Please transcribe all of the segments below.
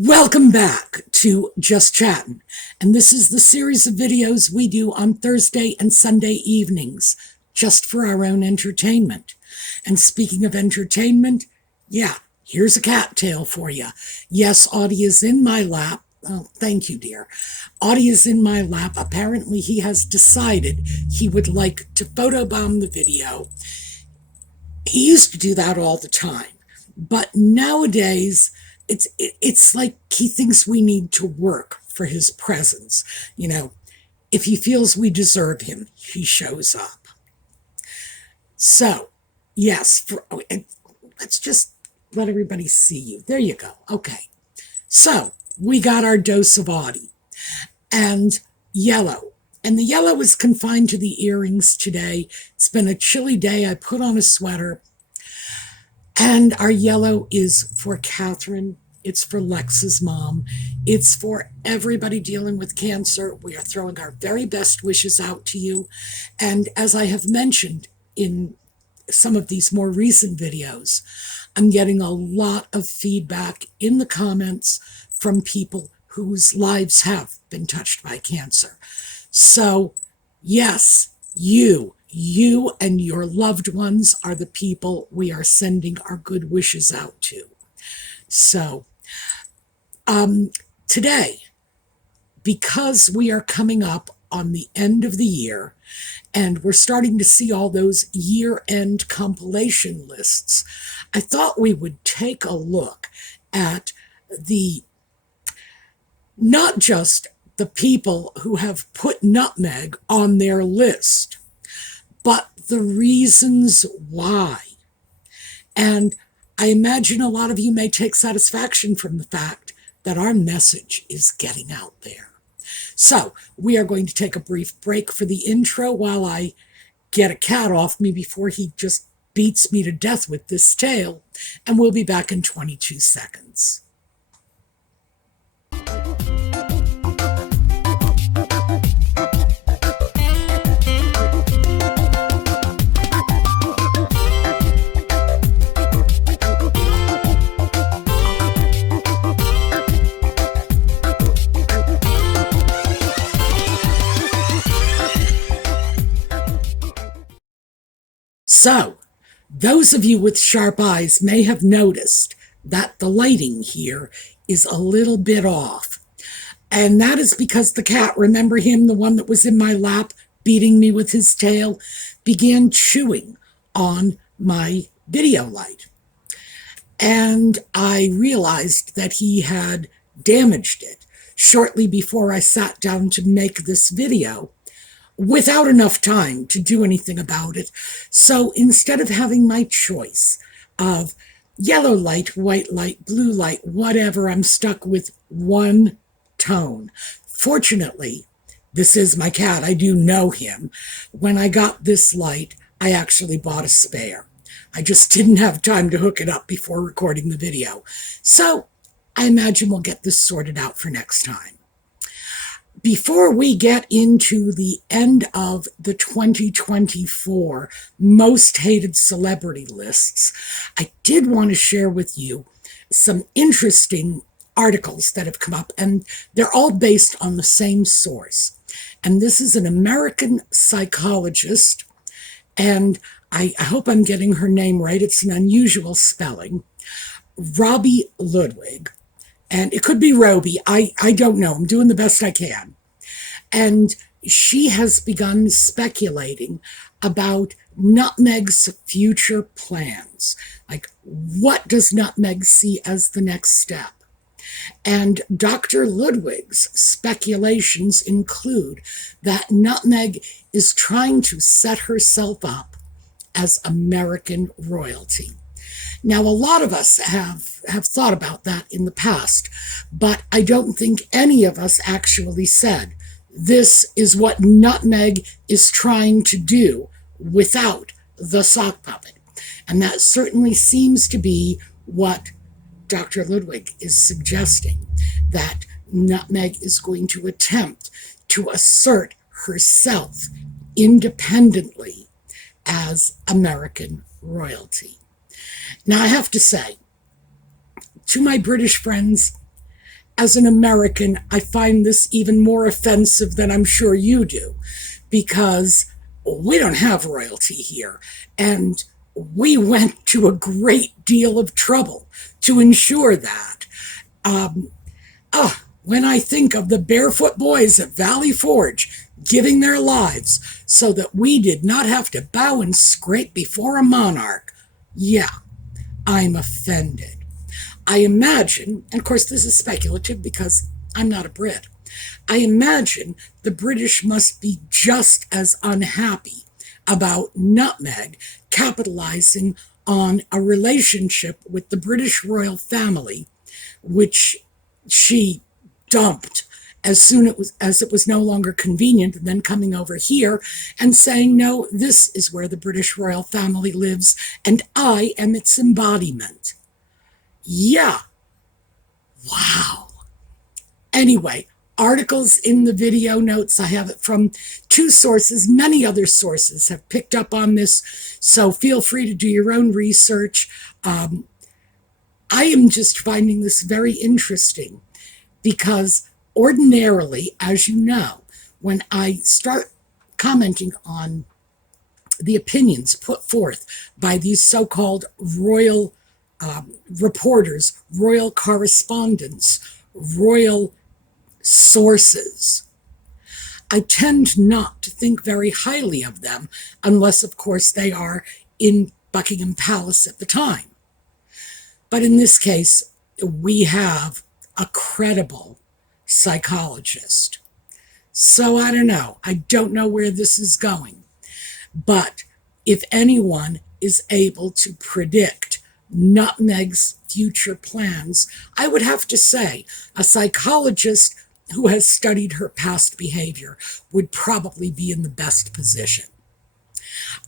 Welcome back to Just Chattin', and this is the series of videos we do on Thursday and Sunday evenings, just for our own entertainment. And speaking of entertainment, here's a cat tale for you. Yes, Audie is in my lap. Oh, thank you, dear. Audie is in my lap. Apparently, he has decided he would like to photobomb the video. He used to do that all the time, but nowadays, it's like he thinks we need to work for his presence. If he feels we deserve him, he shows up. So, yes, let's just let everybody see you. There you go. Okay. So, we got our dose of Audie and yellow. And the yellow is confined to the earrings today. It's been a chilly day. I put on a sweater. And our yellow is for Catherine. It's for Lex's mom. It's for everybody dealing with cancer. We are throwing our very best wishes out to you. And as I have mentioned in some of these more recent videos, I'm getting a lot of feedback in the comments from people whose lives have been touched by cancer. So, yes, you and your loved ones are the people we are sending our good wishes out to. So, today, because we are coming up on the end of the year, and we're starting to see all those year-end compilation lists, I thought we would take a look at not just the people who have put nutmeg on their list, but the reasons why. And I imagine a lot of you may take satisfaction from the fact that our message is getting out there. So we are going to take a brief break for the intro while I get a cat off me before he just beats me to death with this tail, and we'll be back in 22 seconds. So, those of you with sharp eyes may have noticed that the lighting here is a little bit off. And that is because the cat, remember him, the one that was in my lap, beating me with his tail, began chewing on my video light. And I realized that he had damaged it shortly before I sat down to make this video, without enough time to do anything about it. So instead of having my choice of yellow light, white light, blue light, whatever, I'm stuck with one tone. Fortunately, this is my cat. I do know him. When I got this light, I actually bought a spare. I just didn't have time to hook it up before recording the video. So I imagine we'll get this sorted out for next time. Before we get into the end of the 2024 most hated celebrity lists, I did want to share with you some interesting articles that have come up, and they're all based on the same source. And this is an American psychologist, and I hope I'm getting her name right. It's an unusual spelling. Robbie Ludwig. And it could be Roby. I don't know. I'm doing the best I can. And she has begun speculating about nutmeg's future plans. Like, what does nutmeg see as the next step? And Dr. Ludwig's speculations include that nutmeg is trying to set herself up as American royalty. Now, a lot of us have thought about that in the past, but I don't think any of us actually said, this is what nutmeg is trying to do without the sock puppet. And that certainly seems to be what Dr. Ludwig is suggesting, that nutmeg is going to attempt to assert herself independently as American royalty. Now, I have to say, to my British friends, as an American, I find this even more offensive than I'm sure you do, because we don't have royalty here. And we went to a great deal of trouble to ensure that. When I think of the barefoot boys at Valley Forge giving their lives so that we did not have to bow and scrape before a monarch, yeah, I'm offended. I imagine, and of course this is speculative because I'm not a Brit, I imagine the British must be just as unhappy about Nutmeg capitalizing on a relationship with the British royal family, which she dumped as soon as it was no longer convenient, and then coming over here and saying, no, this is where the British royal family lives, and I am its embodiment. Yeah. Wow. Anyway, articles in the video notes. I have it from 2 sources. Many other sources have picked up on this, so feel free to do your own research. I am just finding this very interesting because ordinarily, as you know, when I start commenting on the opinions put forth by these so-called royal reporters, royal correspondents, royal sources, I tend not to think very highly of them unless, of course, they are in Buckingham Palace at the time. But in this case, we have a credible psychologist. So I don't know. I don't know where this is going. But if anyone is able to predict Nutmeg's future plans, I would have to say a psychologist who has studied her past behavior would probably be in the best position.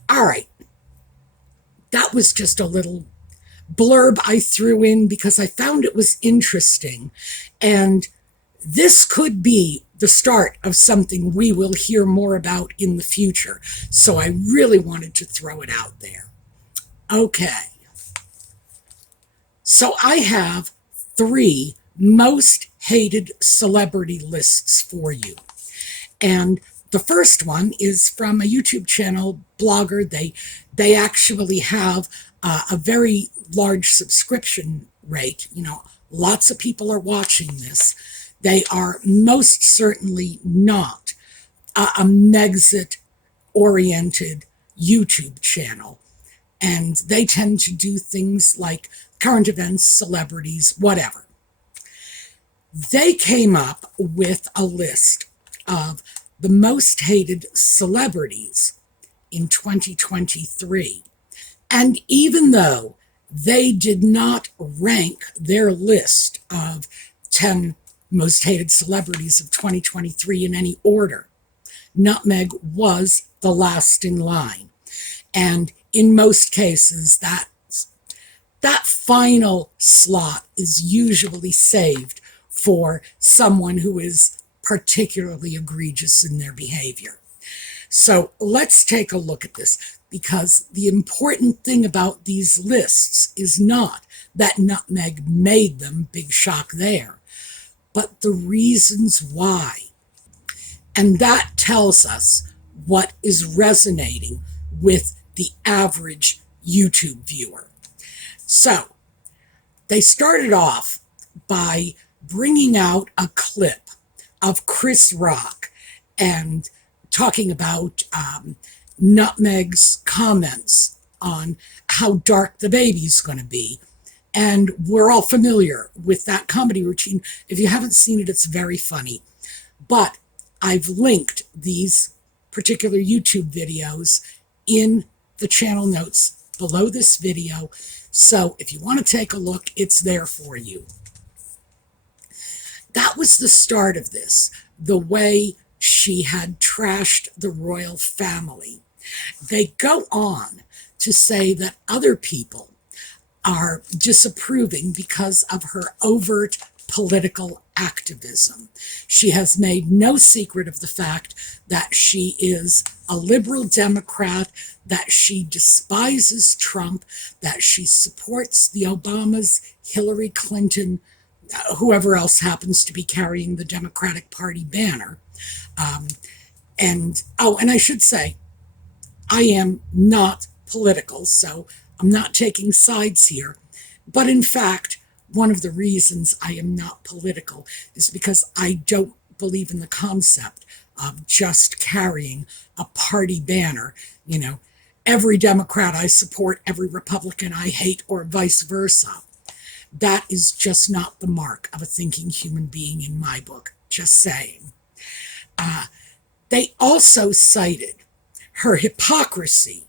All right. That was just a little blurb I threw in because I found it was interesting. And this could be the start of something we will hear more about in the future. So I really wanted to throw it out there. Okay. So I have 3 most hated celebrity lists for you. And the first one is from a YouTube channel blogger. They actually have a very large subscription rate. You know, lots of people are watching this. They are most certainly not a Megxit-oriented YouTube channel. And they tend to do things like current events, celebrities, whatever. They came up with a list of the most hated celebrities in 2023. And even though they did not rank their list of 10 most hated celebrities of 2023 in any order, Nutmeg was the last in line. And in most cases, that final slot is usually saved for someone who is particularly egregious in their behavior. So let's take a look at this, because the important thing about these lists is not that Nutmeg made them, big shock there, but the reasons why. And that tells us what is resonating with the average YouTube viewer. So they started off by bringing out a clip of Chris Rock and talking about Nutmeg's comments on how dark the baby's going to be. And we're all familiar with that comedy routine. If you haven't seen it, it's very funny. But I've linked these particular YouTube videos in the channel notes below this video. So if you want to take a look, it's there for you. That was the start of this, the way she had trashed the royal family. They go on to say that other people are disapproving because of her overt political activism. She has made no secret of the fact that she is a liberal Democrat, that she despises Trump, that she supports the Obamas, Hillary Clinton whoever else happens to be carrying the Democratic Party banner. Um, and I should say, I am not political, so I'm not taking sides here. But in fact, one of the reasons I am not political is because I don't believe in the concept of just carrying a party banner. You know, every Democrat I support, every Republican I hate, or vice versa. That is just not the mark of a thinking human being in my book. Just saying. They also cited her hypocrisy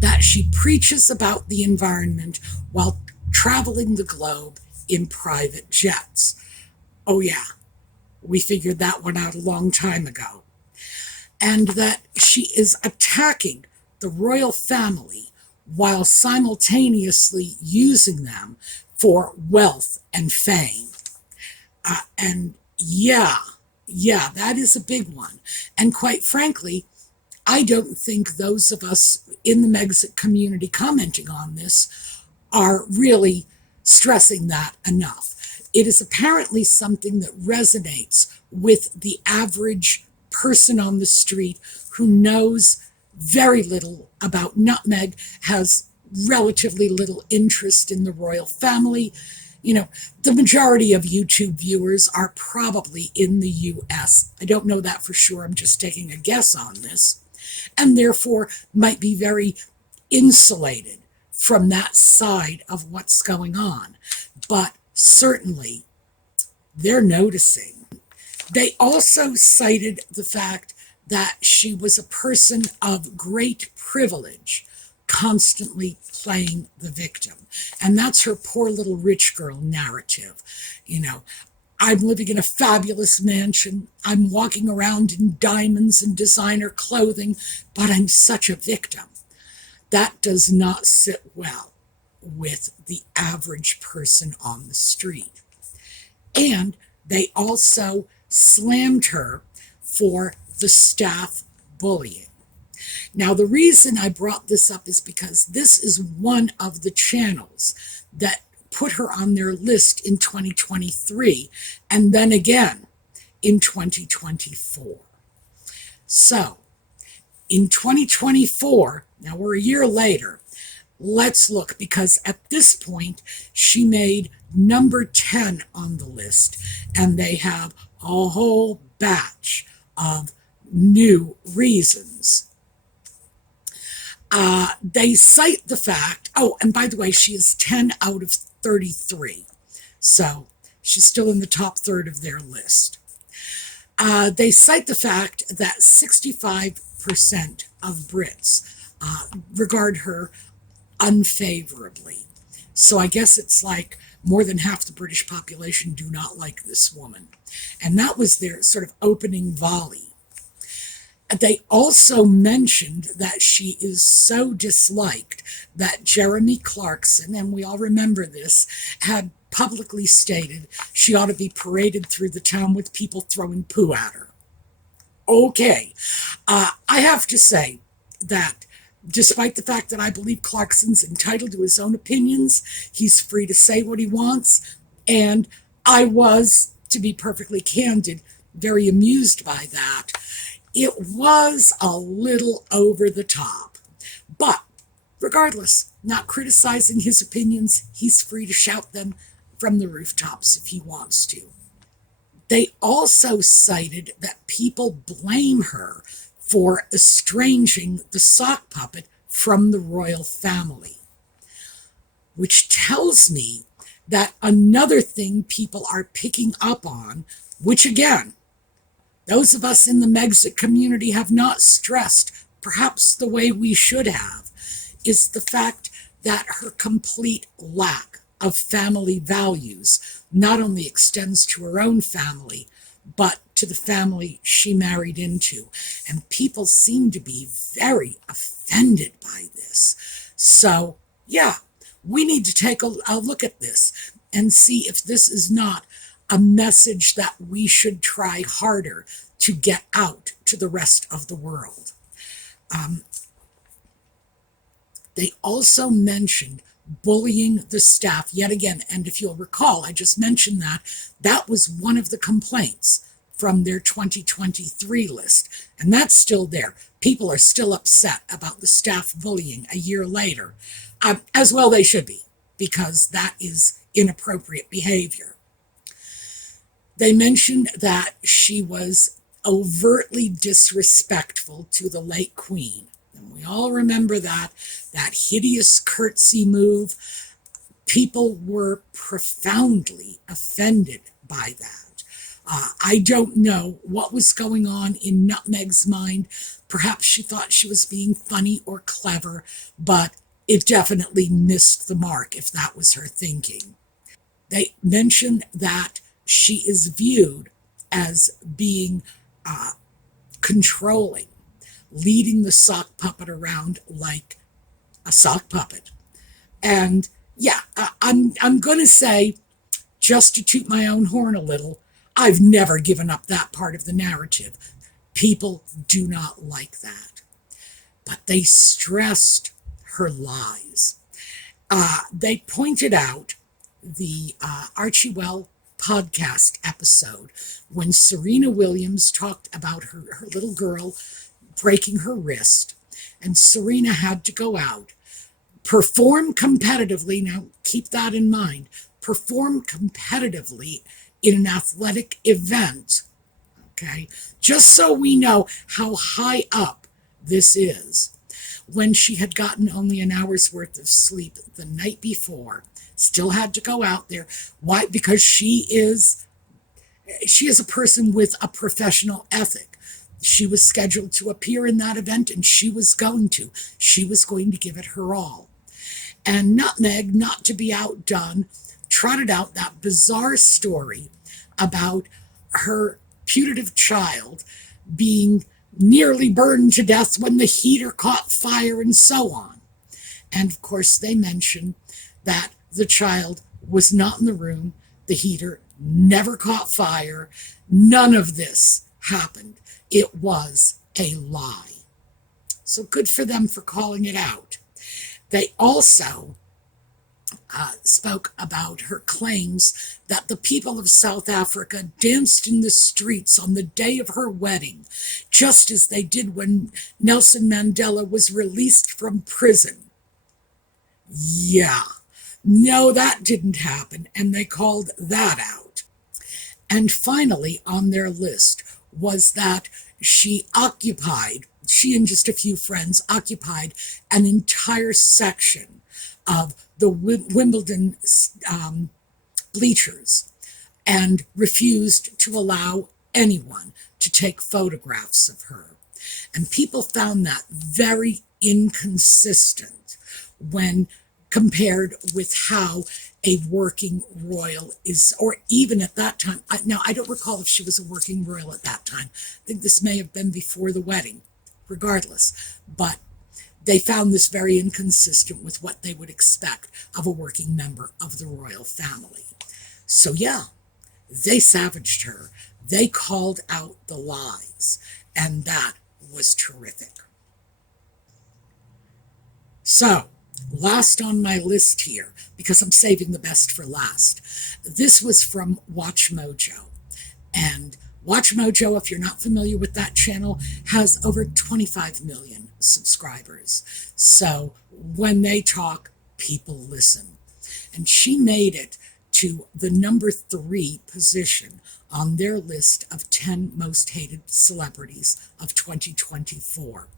that she preaches about the environment while traveling the globe in private jets. Oh, yeah, we figured that one out a long time ago. And that she is attacking the royal family while simultaneously using them for wealth and fame. And yeah, that is a big one. And quite frankly, I don't think those of us in the Megxit community commenting on this are really stressing that enough. It is apparently something that resonates with the average person on the street who knows very little about nutmeg, has relatively little interest in the royal family. You know, the majority of YouTube viewers are probably in the US. I don't know that for sure. I'm just taking a guess on this. And therefore might be very insulated from that side of what's going on. But certainly they're noticing. They also cited the fact that she was a person of great privilege, constantly playing the victim. And that's her poor little rich girl narrative. You know, I'm living in a fabulous mansion. I'm walking around in diamonds and designer clothing, but I'm such a victim. That does not sit well with the average person on the street. And they also slammed her for the staff bullying. Now, the reason I brought this up is because this is one of the channels that put her on their list in 2023 and then again in 2024. So, in 2024, now we're a year later, let's look, because at this point she made number 10 on the list, and they have a whole batch of new reasons. They cite the fact, oh, and by the way, she is 10 out of 33. So she's still in the top third of their list. They cite the fact that 65% of Brits regard her unfavorably. So I guess it's like more than half the British population do not like this woman. And that was their sort of opening volley. They also mentioned that she is so disliked that Jeremy Clarkson, and we all remember this, had publicly stated she ought to be paraded through the town with people throwing poo at her. Okay, I have to say that despite the fact that I believe Clarkson's entitled to his own opinions, he's free to say what he wants, and I was, to be perfectly candid, very amused by that. It was a little over the top, but regardless, not criticizing his opinions, he's free to shout them from the rooftops if he wants to. They also cited that people blame her for estranging the sock puppet from the royal family, which tells me that another thing people are picking up on, which again, those of us in the Megxit community have not stressed, perhaps the way we should have, is the fact that her complete lack of family values not only extends to her own family, but to the family she married into. And people seem to be very offended by this. So, yeah, we need to take a look at this and see if this is not a message that we should try harder to get out to the rest of the world. They also mentioned bullying the staff yet again. And if you'll recall, I just mentioned that that was one of the complaints from their 2023 list. And that's still there. People are still upset about the staff bullying a year later. As well they should be, because that is inappropriate behavior. They mentioned that she was overtly disrespectful to the late Queen. And we all remember that hideous curtsy move. People were profoundly offended by that. I don't know what was going on in Nutmeg's mind. Perhaps she thought she was being funny or clever, but it definitely missed the mark if that was her thinking. They mentioned that she is viewed as being controlling, leading the sock puppet around like a sock puppet. And yeah, I'm going to say, just to toot my own horn a little, I've never given up that part of the narrative. People do not like that. But they stressed her lies. They pointed out the Archie Well podcast episode when Serena Williams talked about her little girl breaking her wrist, and Serena had to go out, perform competitively. Now, keep that in mind. Perform competitively in an athletic event, okay? Just so we know how high up this is. When she had gotten only an hour's worth of sleep the night before, still had to go out there. Why? Because she is a person with a professional ethic. She was scheduled to appear in that event, and she was going to. She was going to give it her all. And Nutmeg, not to be outdone, trotted out that bizarre story about her putative child being nearly burned to death when the heater caught fire and so on. And of course, they mentioned that the child was not in the room. The heater never caught fire. None of this happened. It was a lie. So good for them for calling it out. They also spoke about her claims that the people of South Africa danced in the streets on the day of her wedding, just as they did when Nelson Mandela was released from prison. Yeah, no, that didn't happen, and they called that out. And finally, on their list was that she and just a few friends occupied an entire section of the Wimbledon bleachers and refused to allow anyone to take photographs of her. And people found that very inconsistent when compared with how a working royal is, or even at that time. Now, I don't recall if she was a working royal at that time. I think this may have been before the wedding, regardless. But they found this very inconsistent with what they would expect of a working member of the royal family. So yeah, they savaged her. They called out the lies, and that was terrific. So, last on my list here, because I'm saving the best for last. This was from Watch Mojo. And Watch Mojo, if you're not familiar with that channel, has over 25 million subscribers. So when they talk, people listen. And she made it to the number 3 position on their list of 10 most hated celebrities of 2024.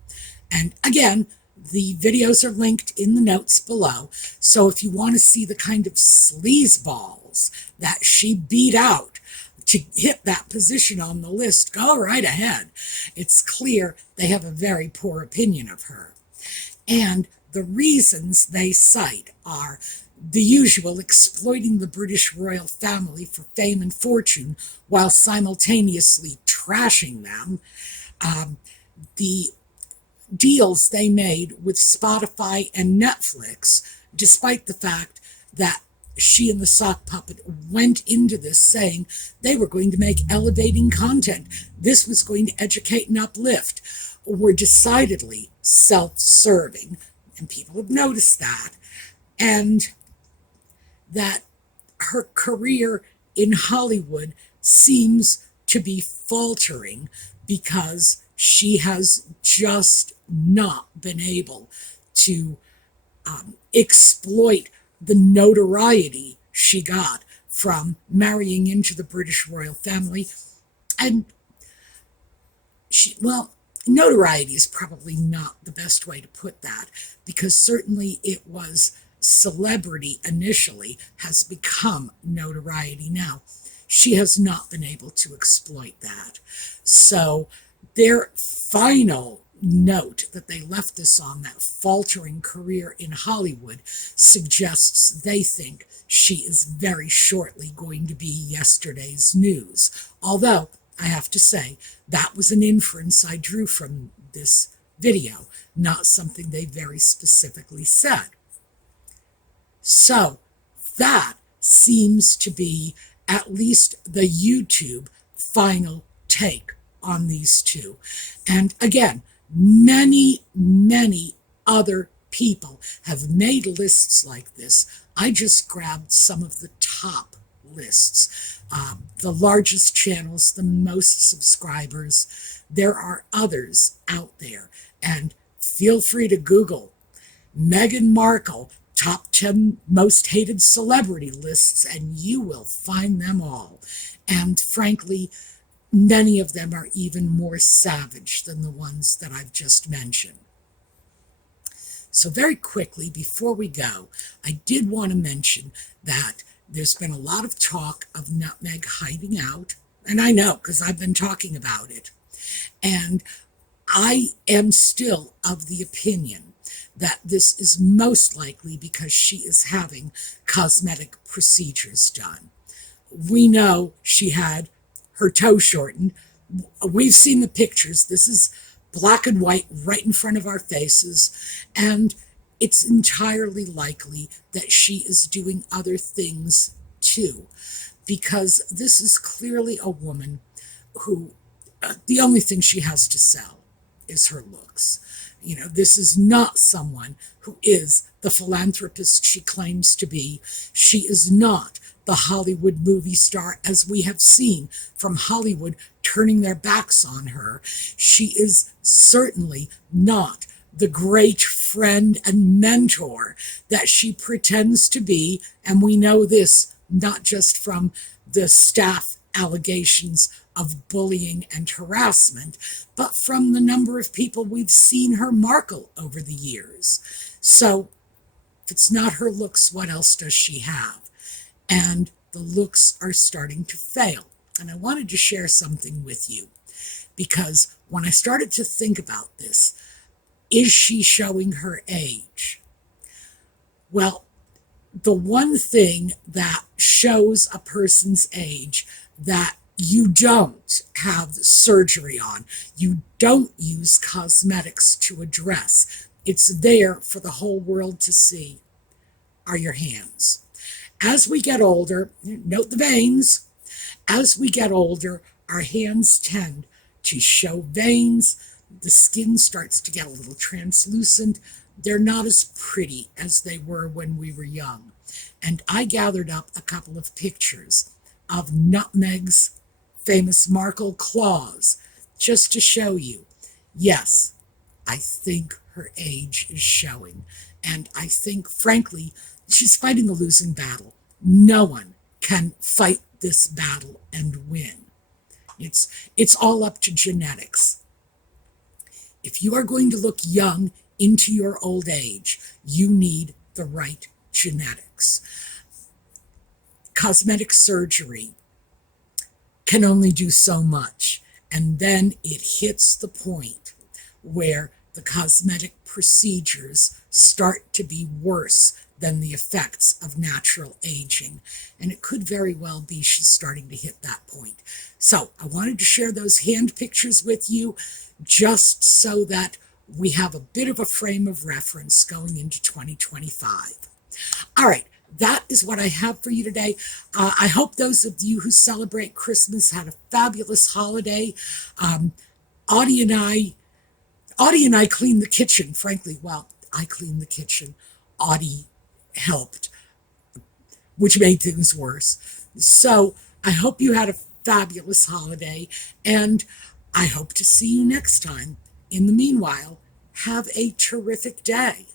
And again, the videos are linked in the notes below. So if you want to see the kind of sleazeballs that she beat out to hit that position on the list, go right ahead. It's clear they have a very poor opinion of her. And the reasons they cite are the usual: exploiting the British royal family for fame and fortune while simultaneously trashing them, the deals they made with Spotify and Netflix, despite the fact that she and the sock puppet went into this saying they were going to make elevating content. This was going to educate and uplift, were decidedly self-serving, and people have noticed that. and that her career in Hollywood seems to be faltering because she has just not been able to exploit the notoriety she got from marrying into the British royal family. And well, notoriety is probably not the best way to put that, because certainly it was celebrity initially, has become notoriety now. She has not been able to exploit that. So their final note that they left this on, that faltering career in Hollywood, suggests they think she is very shortly going to be yesterday's news. Although, I have to say, that was an inference I drew from this video, not something they very specifically said. So, that seems to be at least the YouTube final take on these two. And again, many, many other people have made lists like this. I just grabbed some of the top lists, the largest channels, the most subscribers. There are others out there, and feel free to Google Meghan Markle top 10 most hated celebrity lists, and you will find them all. And frankly, many of them are even more savage than the ones that I've just mentioned. So very quickly, before we go, I did want to mention that there's been a lot of talk of Nutmeg hiding out, and I know because I've been talking about it. And I am still of the opinion that this is most likely because she is having cosmetic procedures done. We know she had her toe shortened. We've seen the pictures. This is black and white right in front of our faces. And it's entirely likely that she is doing other things too, because this is clearly a woman who the only thing she has to sell is her looks. You know, this is not someone who is the philanthropist she claims to be. She is not the Hollywood movie star, as we have seen from Hollywood turning their backs on her. She is certainly not the great friend and mentor that she pretends to be, and we know this not just from the staff allegations of bullying and harassment, but from the number of people we've seen her markle over the years. So, if it's not her looks, what else does she have? And the looks are starting to fail. And I wanted to share something with you, because when I started to think about this, is she showing her age? Well, the one thing that shows a person's age that you don't have surgery on, you don't use cosmetics to address, it's there for the whole world to see, are your hands. As we get older, note the veins, as we get older, our hands tend to show veins, the skin starts to get a little translucent, they're not as pretty as they were when we were young. And I gathered up a couple of pictures of Nutmeg's famous Markle claws, just to show you, yes, I think her age is showing. And I think, frankly, she's fighting a losing battle. No one can fight this battle and win. It's all up to genetics. If you are going to look young into your old age, you need the right genetics. Cosmetic surgery can only do so much, and then it hits the point where the cosmetic procedures start to be worse than the effects of natural aging. And it could very well be she's starting to hit that point. So I wanted to share those hand pictures with you, just so that we have a bit of a frame of reference going into 2025. All right, that is what I have for you today. I hope those of you who celebrate Christmas had a fabulous holiday. Audie and I cleaned the kitchen, frankly. Well, I cleaned the kitchen. Audie helped, which made things worse. So I hope you had a fabulous holiday, and I hope to see you next time. In the meanwhile, have a terrific day.